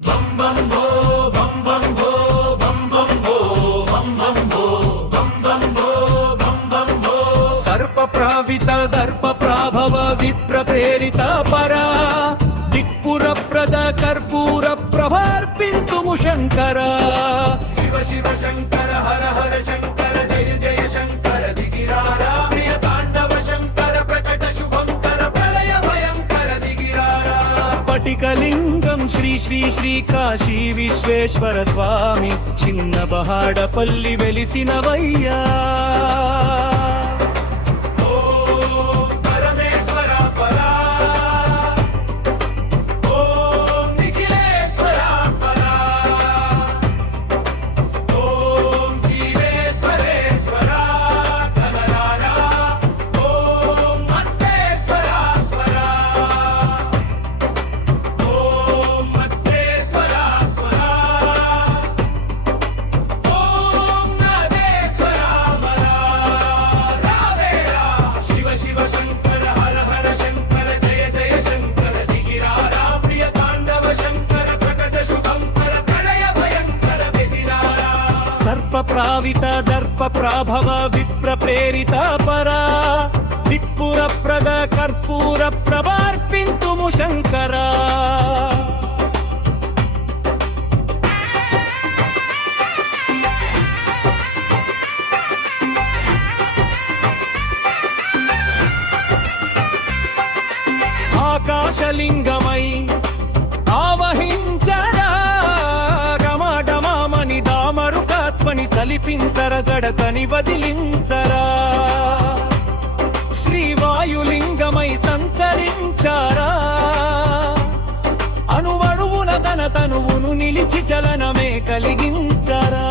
బం బం భో బం బం భో బం బం భో బం బం భో బం బం భో బం బం భో సర్ప ప్రావిత దర్ప ప్రాభవ విప్ర ప్రేరిత పరా దిక్పురప్రద కర్పూర ప్రభార్పింతుము శంకర శివ శివ శంకర హర హర శంకర జయ జయ శంకర దిగిరారా ప్రియ తాండవ శంకర ప్రకట శుభంకర ప్రళయ భయంకర దిగిరారా స్ఫటికలింగం శ్రీ శ్రీ శ్రీ కాశీ విశ్వేశ్వర స్వామి చిన్న బహాడపల్లి వెలిసినవయ్యా ప్రావిత దర్ప ప్రాభవ విప్ర ప్రేరిత పరా దిక్పుర ప్రద కర్పూర ప్రభార్పింతుము శంకర ఆకాశలింగమై ఆవహించరా గమడమామని దామరుకాత్మని సలిపించర జడతని వదిలించరా శ్రీవాయులింగమై సంచరించారా అణువణువున తన తనువును నిలిచి చలనమే కలిగించరా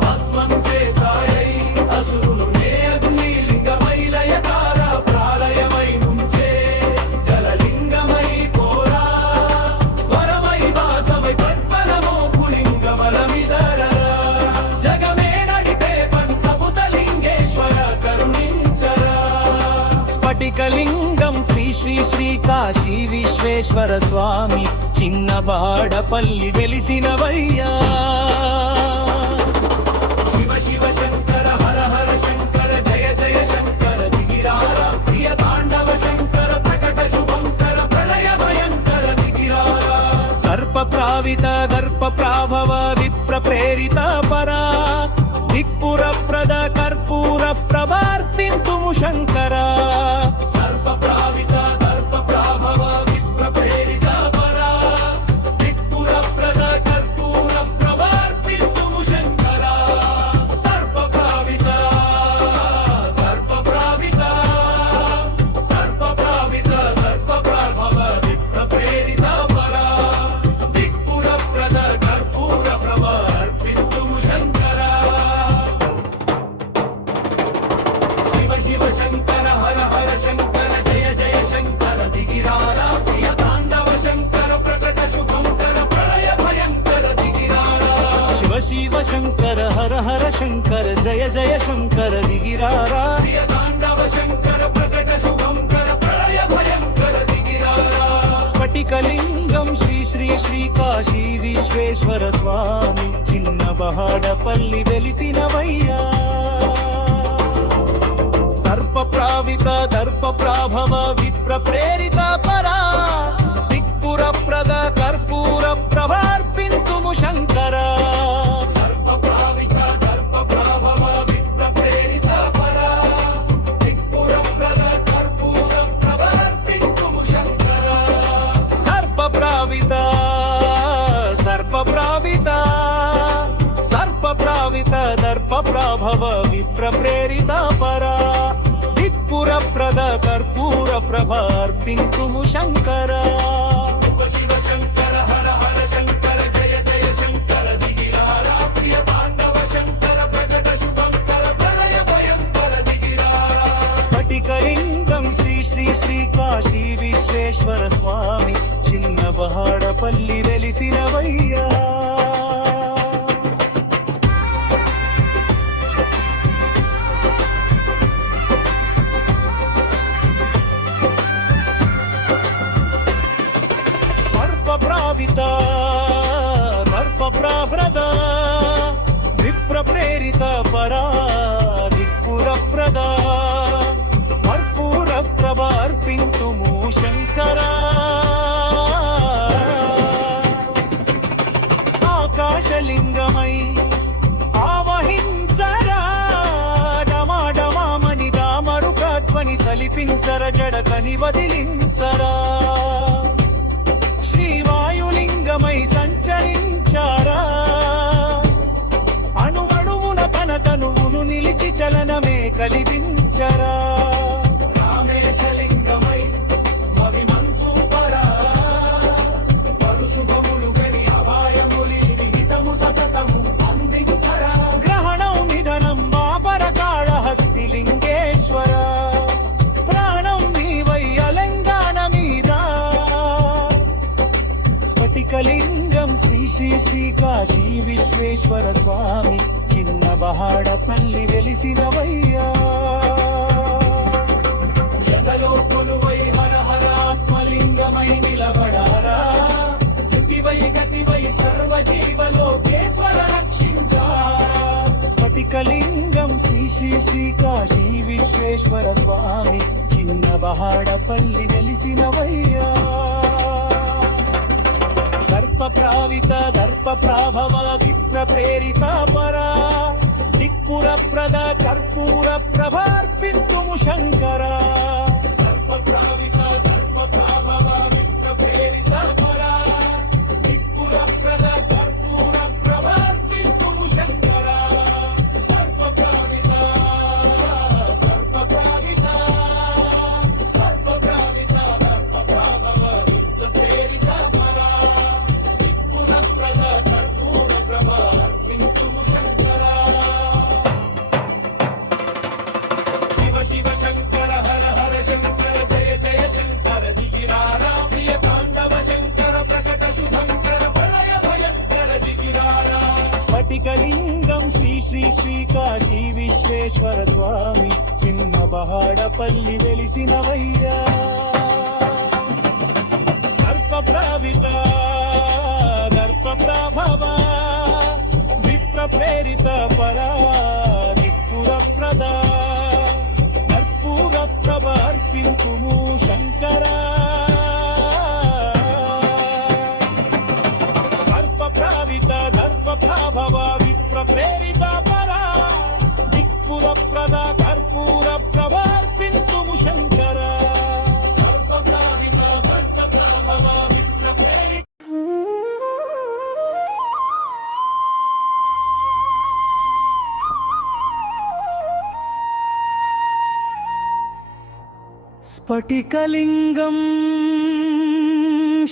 భస్మం చేసాయై అసురులు నే అగ్ని లింగమై లయతార ప్రాలయమై నుంచే జలలింగమై పోరా వరమై వాసమై పద్మనమో పులింగ బలమిదరా జగమే నడిపే పంచభూతలింగేశ్వర కరుణించరా స్ఫటికలింగం శ్రీ శ్రీ శ్రీ కాశీ విశ్వేశ్వర స్వామి చిన్న బాడపల్లి వెలిసినవయ్యా శివ శివ శంకర హర హర శంకర జయ జయ శంకర దిగిరారా ప్రియ తాండవ శంకర ప్రకట శుభంకర ప్రళయ భయంకర దిగిరారా సర్ప ప్రావిత దర్ప ప్రాభవ విప్ర ప్రేరిత పరా దిక్పుర ప్రద కర్పూర ప్రభార్పింతుము శంకర సర్ప ప్రావిత దర్ప ప్రాభవ విప్ర ప్రేరిత పరా దిక్పుర ప్రద కర్పూర ప్రభార్పింతుము శంకర సర్ప ప్రావిత సర్ప ప్రావిత సర్ప ప్రావిత దర్ప ప్రాభవ విప్ర ప్రేరిత పరా దిక్పుర ప్రద కర్పూర ప్రభార్పింతుము శంకర శివ శివ శంకర హర హర శంకర జయ జయ శంకర దిగిరారా ప్రియ తాండవ శంకర ప్రకట శుభంకర ప్రళయ భయంకర దిగిరారా శివ శివ శంకర హర హర శంకర జయ జయ శంకర దిగిరారా ప్రియ తాండవ శంకర ప్రకట శుభంకర ప్రళయ భయంకర దిగిరారా స్ఫటికలింగం శ్రీ శ్రీ శ్రీ కాశీ విశ్వేశ్వర స్వామి చిన్న బహాడపల్లి వెలిసినవయ్యా సర్ప ప్రావిత దర్ప ప్రాభవ విప్ర ప్రేరిత పరా దిక్పుర ప్రద కర్పూర ప్రభార్పింతుము శంకర సర్ప ప్రావిత దర్ప ప్రాభవ విప్ర ప్రేరిత పరా దిక్పుర ప్రద కర్పూర ప్రభార్పింతుము శంకర సర్ప ప్రావిత సర్ప ప్రావిత సర్ప ప్రావిత దర్ప ప్రాభవ విప్ర ప్రేరిత పరా దిక్పుర ప్రద కర్పూర ప్రభార్పింతుము శంకర శివ శంకర హర హర శంకర జయ జయ శంకర దిగిరారా ప్రియ తాండవ శంకర ప్రకట శుభంకర ప్రళయ భయంకర దిగిరారా స్ఫటికలింగం శ్రీ శ్రీ శ్రీ కాశీ విశ్వేశ్వర స్వామి చిన్న బహాడపల్లి వెలిసినవయ్యా ప్రావిత దర్ప ప్రాభ్రద విప్ర ప్రేరిత పరా దిక్పుర ప్రద కర్పూర ప్రభ అర్పింతుము శంకరా ఆకాశలింగమై ఆవహించరా డమాడమామని డామరుకధ్వని సలిపించర జడకని వదిలించరా శ్రీవాయులింగమై సంచరించారా అణువణువున తన తనువును నిలిచి చలనమే కలిగించరా రామేశలింగమై మవి మంచూపరా పరుశుభములు గని అభాయములి విహితము సతతము అందించరా గ్రహణం నిధనం బాపర కాళహస్తి లింగేశ్వర ప్రాణం నీవై అలంగాన మీద స్ఫటికలింగం శ్రీ శ్రీ శ్రీ కాశీ విశ్వేశ్వర స్వామి చిన్న బహాడపల్లి వెలిసినవయ్యా ఎదలో కొలువై హర హర ఆత్మలింగమై నిలబడారా యుతివై గతివై సర్వజీవలోకేశ్వర రక్షించారా స్ఫటికలింగం శ్రీ శ్రీ శ్రీ కాశీ విశ్వేశ్వర స్వామి చిన్న బహాడపల్లి వెలిసినవయ్యా సర్ప ప్రావిత దర్ప ప్రాభవ విప్ర ప్రేరిత పరా దిక్పుర ప్రద కర్పూర ప్రభార్పింతుము శంకర సర్ప ప్రావిత దర్ప ప్రాభవ విప్ర ప్రేరిత పరా దిక్పుర ప్రద కర్పూర ప్రభార్పింతుము శంకర సర్ప ప్రావిత సర్ప ప్రావిత సర్ప ప్రావిత దర్ప ప్రాభవ విప్ర ప్రేరిత పరా శివ శివ శంకర హర హర శంకర జయ జయ శంకర దిగిరారా ప్రియ తాండవ శంకర ప్రకట శుభంకర ప్రళయ భయంకర దిగిరారా స్ఫటికలింగం శ్రీ శ్రీ శ్రీ కాశీ విశ్వేశ్వర స్వామి చిన్న బహాడపల్లి వెలిసినవయ్యా సర్ప ప్రావిత దర్ప ప్రభవ విప్ర ప్రేరిత పరా దిక్పుర ప్రద కర్పూర ప్రభ అర్పింతుము శంకరా సర్ప ప్రావిత దర్ప ప్రభవ విప్ర ప్రేరిత పరా దిక్పుర ప్రద కర్పూర ప్రభ అర్పింతుము శంకరా సర్ప ప్రావిత దర్ప ప్రభవ విప్ర ప్రేరిత స్ఫటికలింగం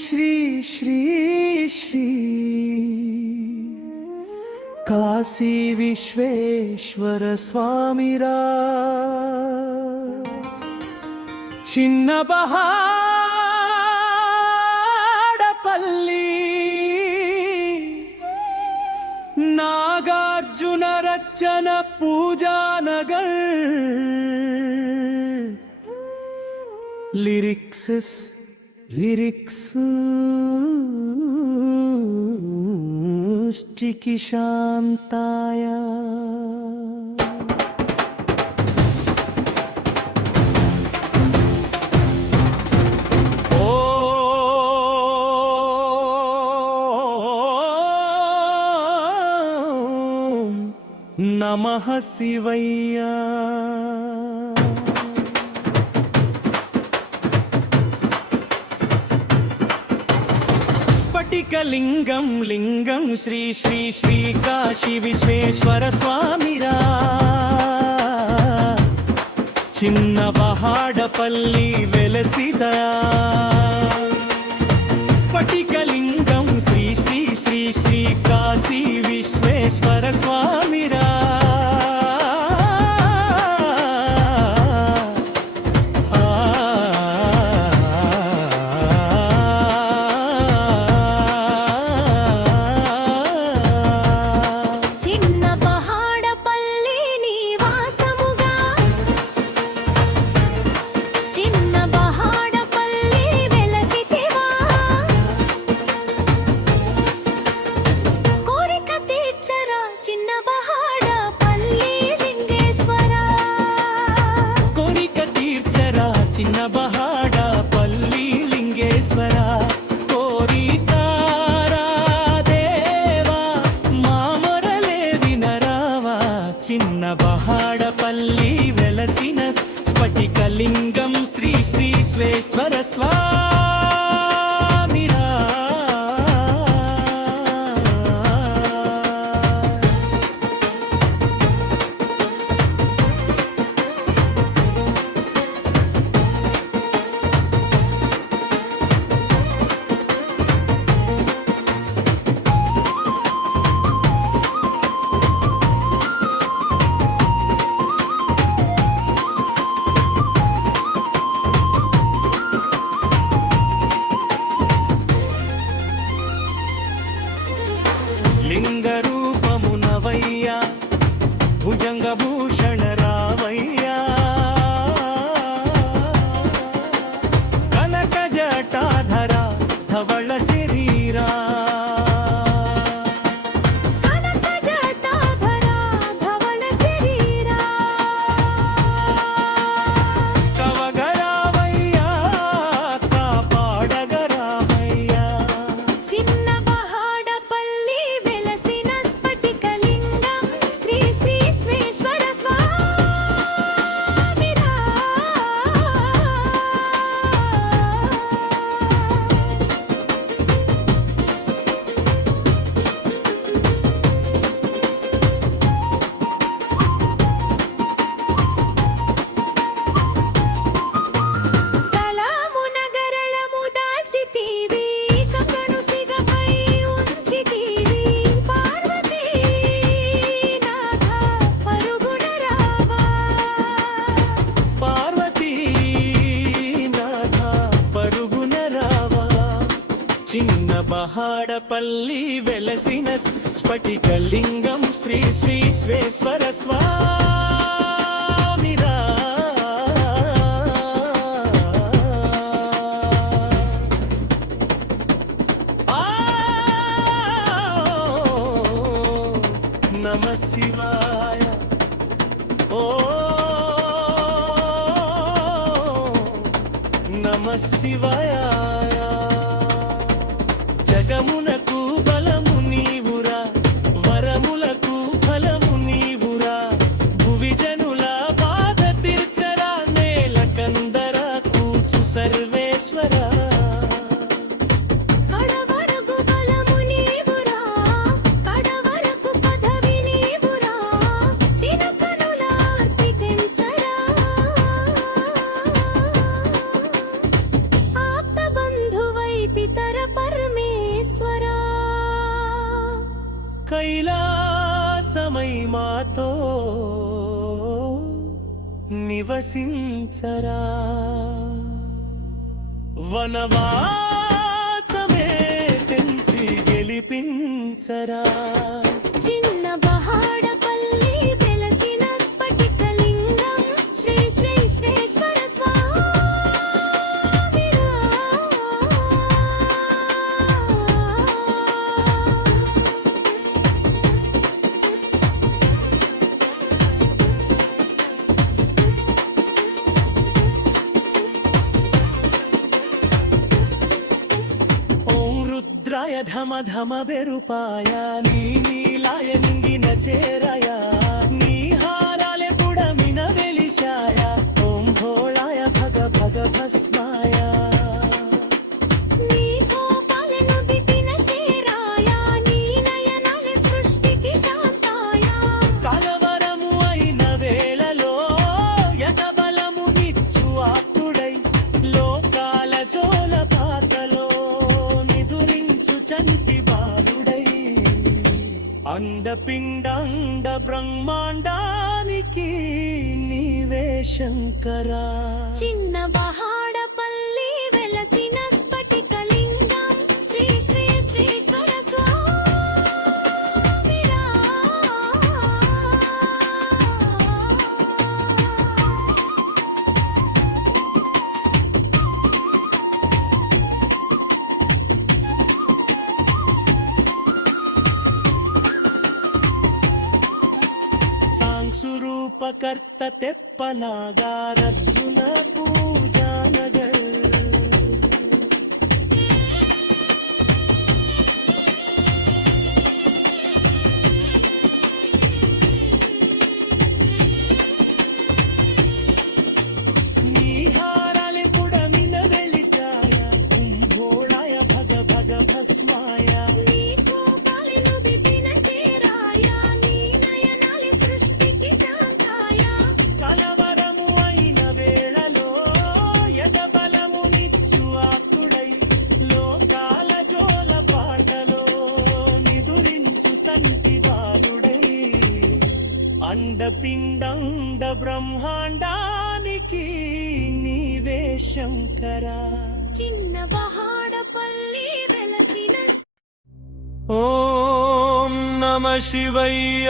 శ్రీ శ్రీ శ్రీ కాశీ విశ్వేశ్వర స్వామిరా చిన్న బహాడపల్లి నాగార్జున రచన పూజానగర్ లిరిక్స్ శాంతాయ నమః శివయ్య స్ఫటికలింగం లింగం శ్రీ శ్రీ శ్రీ కాశీ విశ్వేశ్వర స్వామిరా చిన్న బహాడపల్లి వెలసిదా స్ఫటికలింగం శ్రీ శ్రీ శ్రీ శ్రీ కాశీ విశ్వేశ్వర స్వామిరా విశ్వేశ్వర స్వామిరా. లింగ రూపమునవయ్యా భుజంగ భూషణ రావయ్యా, కనక జటాధర ధవళ శరీరా. చిన్న బహాడపల్లి వెలసిన స్ఫటికలింగం శ్రీ శ్రీ విశ్వేశ్వర స్వామిరా. నమ శివాయ. ఓ నమ శివాయ. జగమునకు బలము నీవురా, వరములకు ఫలము నీవురా, భువిజనుల బాధ తీర్చరా, నేల కందర కూచు సర్వేశ్వరా. కైలాసమై మాతో నివసించరా, వనవాసమే తెంచి గెలిపించరా. చిన్న బహాడపల్లి వెలసిన స్ఫటికలింగం శ్రీ శ్రీ విశ్వేశ్వర స్వామిరా. రుద్రాయ ధమ ధమ బెరుపాయ, నీ నీలాయ నింగిన చేరయ, నీ హారాలే పుడమిన వెలిశాయ, ఓం భోళాయ భగ భగ భస్మాయ. నీ కోపాలను దిటిన చేరాయ, నీ నయనాల సృష్టికి శాంతాయ. కలవరము అయిన వేళలో యగబలము నిచ్చు ఆకుడై, లోకాల జోల పాతలో చంటి బాలుడై, అండపిండాండ బ్రహ్మాండానికి నీవే శంకరా. చిన్న బహాడపల్లి వెలసిన స్ఫటికలింగం శ్రీ శ్రీ విశ్వేశ్వర స్వామిరా. స్వరూపకర్త తెప్పనాగారర్జున పూజానగర్. నీ హారాలే పుడమిన మాయ నీ కోపాలను దిపిన చేరాయ నీ నయనాలి సృష్టికి శాంతాయ కలవరము అయిన వేళలో ఎదబలమునిచ్చు ఆప్తుడై లోకాల జోల పాటలో నిదురించు చంటి బాలుడై అండపిండండ బ్రహ్మాండానికి నీవే శంకరా చిన్న బహాడపల్లి వెలసిన ఓం నమ శివయ్య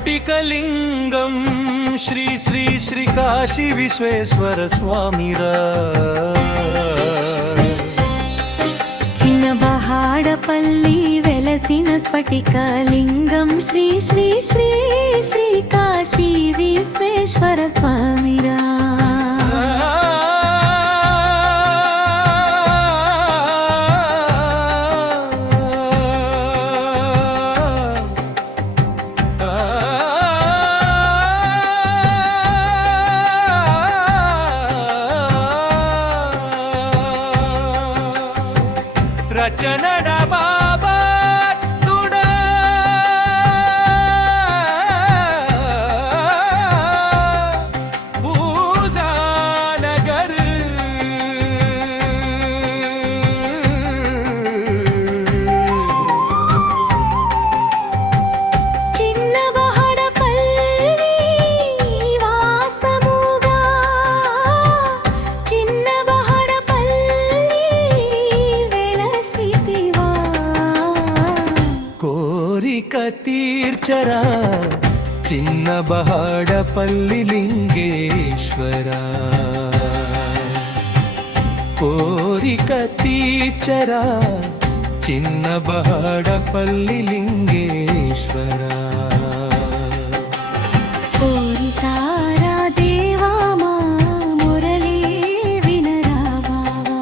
స్ఫటికలింగం శ్రీ శ్రీ శ్రీ కాశీ విశ్వేశ్వర స్వామిరా చిన్న బహాడపల్లి వెలసిన స్ఫటికలింగం శ్రీ శ్రీ శ్రీ శ్రీ కాశీ విశ్వేశ్వర స్వామిరా రచనడ బాబాత్తుడా భూజానగర్ చిన్న బహాడపల్లి వాసముగా చిన్న బహాడపల్లి వెలసితివా కోరిక తీర్చరా చిన్న బహాడపల్లి లింగేశ్వరా కోరిక తీర్చరా చిన్న బహాడపల్లి లింగేశ్వరా కోరితారా దేవా మా మురళి వినరా బావా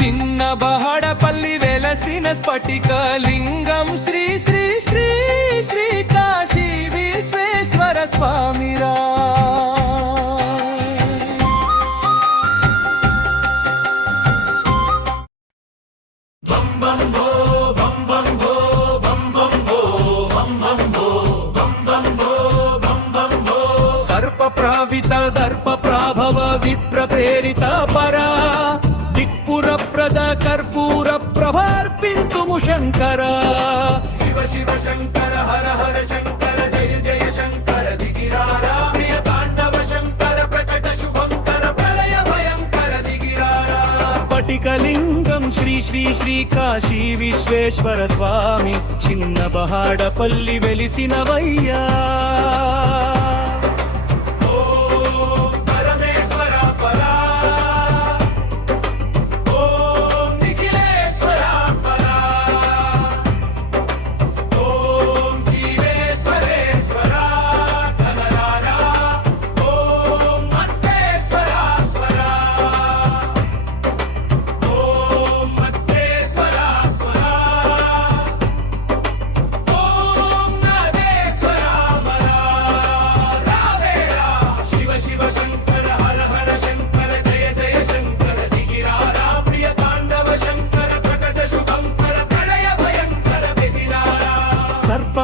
చిన్న బహాడపల్లి వెలసిన స్ఫటిక లింగం శ్రీ శ్రీ శ్రీ శ్రీ కాశీ విశ్వేశ్వర స్వామిరా సర్ప ప్రావిత దర్ప ప్రాభవ విప్ర ప్రేరిత పరా దిక్పుర ప్రద కర్పూర ప్రభార్పింతుము శంకర శివ శివ శంకర హర హర శంకర జయ జయ శంకర దిగిరారా ప్రియ తాండవ శంకర ప్రకట శుభంకర ప్రళయ భయంకర దిగిరారా స్ఫటికలింగం శ్రీ శ్రీ శ్రీ కాశీ విశ్వేశ్వర స్వామి చిన్న బహాడపల్లి వెలిసినవయ్యా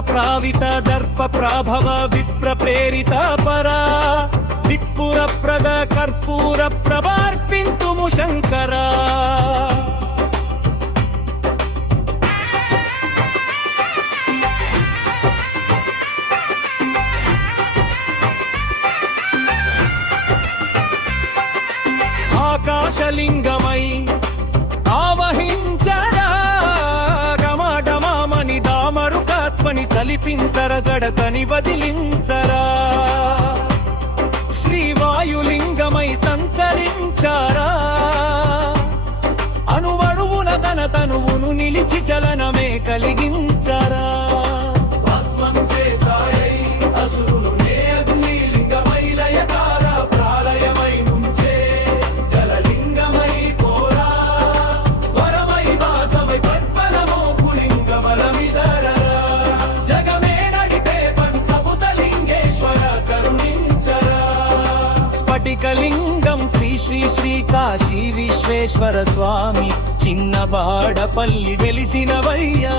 ప్రావిత దర్ప ప్రాభవ విప్ర ప్రేరిత పరా దిక్పుర ప్రద కర్పూర ప్రభార్పింతుము శంకర ఆకాశలింగమై ఆవహించరా గమడమామని దామరుకాత్మని సలిపించర జడతని వదిలించరా శ్రీవా వాయులింగమై సంచరించారా అణువణువున తన తనువును నిలిచి చలనమే కలిగించారా భస్మం చేసాయై అసురులు నే అగ్నిలింగమై లయతారా ప్రాలయమై నుంచే జలలింగమై పోరా వరమై వాసమై పద్మనమో పులింగ బలమిదరా జగమే నడిపే పంచభూతలింగేశ్వర కరుణించరా స్ఫటికలింగం శ్రీ శ్రీ శ్రీ కాశీ విశ్వేశ్వర స్వామి చిన్నబాడపల్లి వెలిసినవయ్యా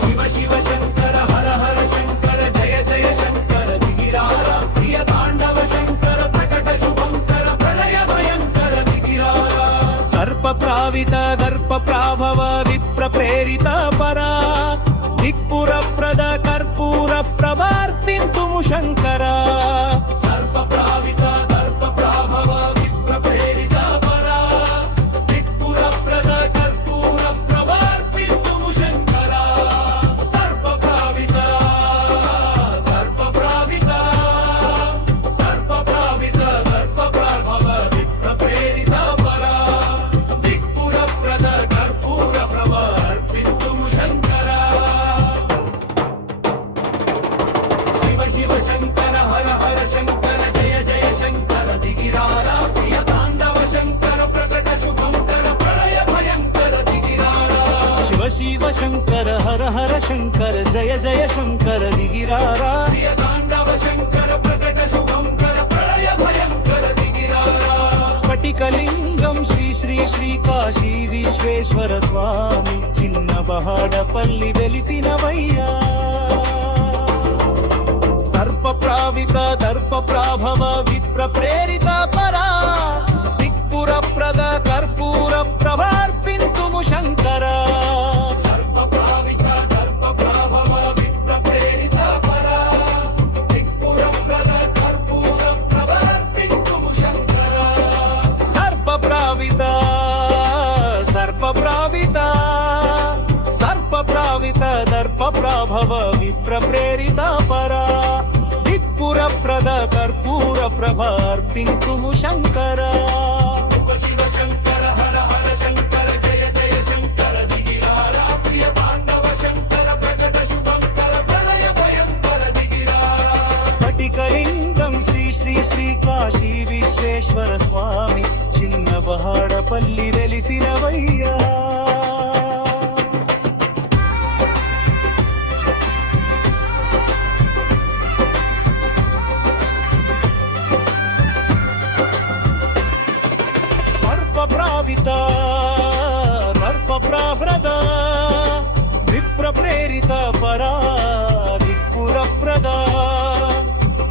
శివ శివ శంకర హర హర శంకర జయ జయ శంకర దిగిరారా ప్రియ తాండవ శంకర ప్రకట శుభంకర ప్రళయ భయంకర దిగిరారా సర్ప ప్రావిత దర్ప ప్రాభవ విప్ర ప్రేరిత పరా దిక్పుర ప్రద కర్పూర ప్రభార్పింతుము శంకర సర్ప ప్రావిత దర్ప ప్రాభవ విప్ర ప్రేరిత పరా దిక్పుర ప్రద కర్పూర ప్రభార్పింతుము శంకర సర్ప ప్రావిత సర్ప ప్రావిత సర్ప ప్రావిత దర్ప ప్రాభవ విప్ర ప్రేరిత పరా దిక్పుర ప్రద కర్పూర ప్రభార్పింతుము శంకర శివ శివ శంకర హర హర శంకర జయ జయ శంకర దిగిరారా ప్రియ తాండవ శంకర ప్రకట శుభంకర ప్రళయ భయంకర దిగిరారా శివ శివ శంకర హర హర శంకర జయ జయ శంకర దిగిరారా ప్రియ తాండవ శంకర ప్రకట శుభంకర ప్రళయ భయంకర దిగిరారా స్ఫటికలింగం శ్రీ శ్రీ శ్రీ కాశీ విశ్వేశ్వర స్వామి చిన్న బహాడపల్లి వెలిసినవయ్యా సర్ప ప్రావిత దర్ప ప్రాభవ విప్ర ప్రేరిత పరా దిక్పుర ప్రద కర్పూర ప్రభార్పింతుము శంకర సర్ప ప్రావిత దర్ప ప్రాభవ విప్ర ప్రేరిత పరా దిక్పుర ప్రద కర్పూర ప్రభార్పింతుము శంకర సర్ప ప్రావిత సర్ప ప్రావిత సర్ప ప్రావిత దర్ప ప్రాభవ విప్ర ప్రేరిత పరా దిక్పుర ప్రద కర్పూర ప్రభార్పింతుము శంకర శివ శంకర హర హర శంకర జయ జయ శంకర దిగిరారా ప్రియ తాండవ శంకర ప్రకట శుభంకర ప్రళయ భయంకర దిగిరారా స్ఫటికలింగం శ్రీ శ్రీ శ్రీ కాశీ విశ్వేశ్వర స్వామి చిన్న బహాడపల్లి వెలిసినవయ్యా ప్రావిత దర్ప ప్రాభ్రద విప్ర ప్రేరిత పరా దిక్పుర ప్రద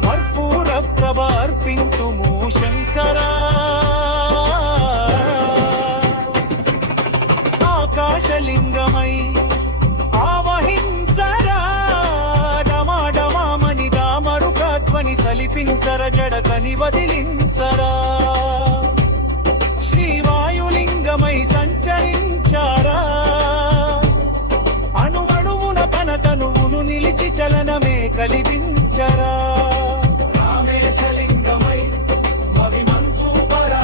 కర్పూర ప్రభార్పింతుము శంకర ఆకాశలింగమై ఆవహించరా డమాడమామని డామరుకధ్వని సలిపించర జడకని వదిలించరా శ్రీవాయులింగమై సంచరించారా అణువణువున తన తనువును నిలిచి చలనమే కలిగించరా రామేశలింగమై మవిమంచూపరా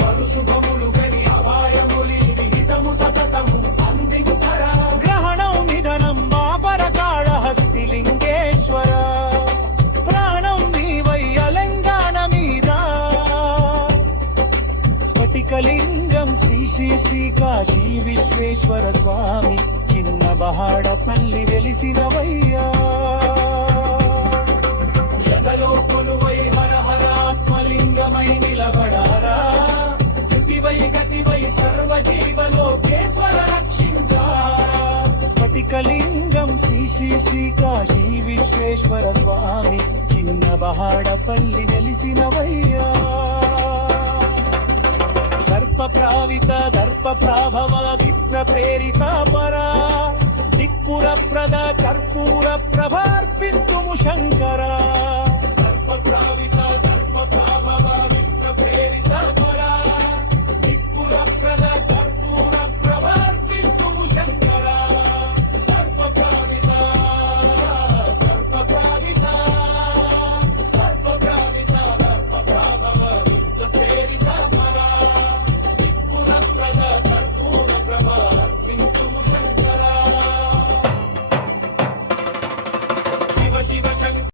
పరుశుభములు గని అపాయములి విహితము సతతము అందించరా గ్రహణం నిధనం బాపర కాళహస్తి లింగేశ్వర ప్రాణం నీవై అలంగాన మీద స్ఫటికలింగం శ్రీ శ్రీ శ్రీ కాశీ విశ్వేశ్వర స్వామి చిన్న బహాడపల్లి వెలిసినవయ్యా ఎదలో కొలువై హర హర ఆత్మలింగమై నిలబడారా యుతివై గతివై సర్వజీవలోకేశ్వర రక్షించారా స్ఫటికలింగం శ్రీ శ్రీ శ్రీ కాశీ విశ్వేశ్వర స్వామి చిన్న బహాడపల్లి వెలిసినవయ్యా సర్ప ప్రావిత దర్ప ప్రాభవ విప్ర ప్రేరిత పరా దిక్పుర ప్రద కర్పూర ప్రభార్పింతుము శంకర సర్ప ప్రావిత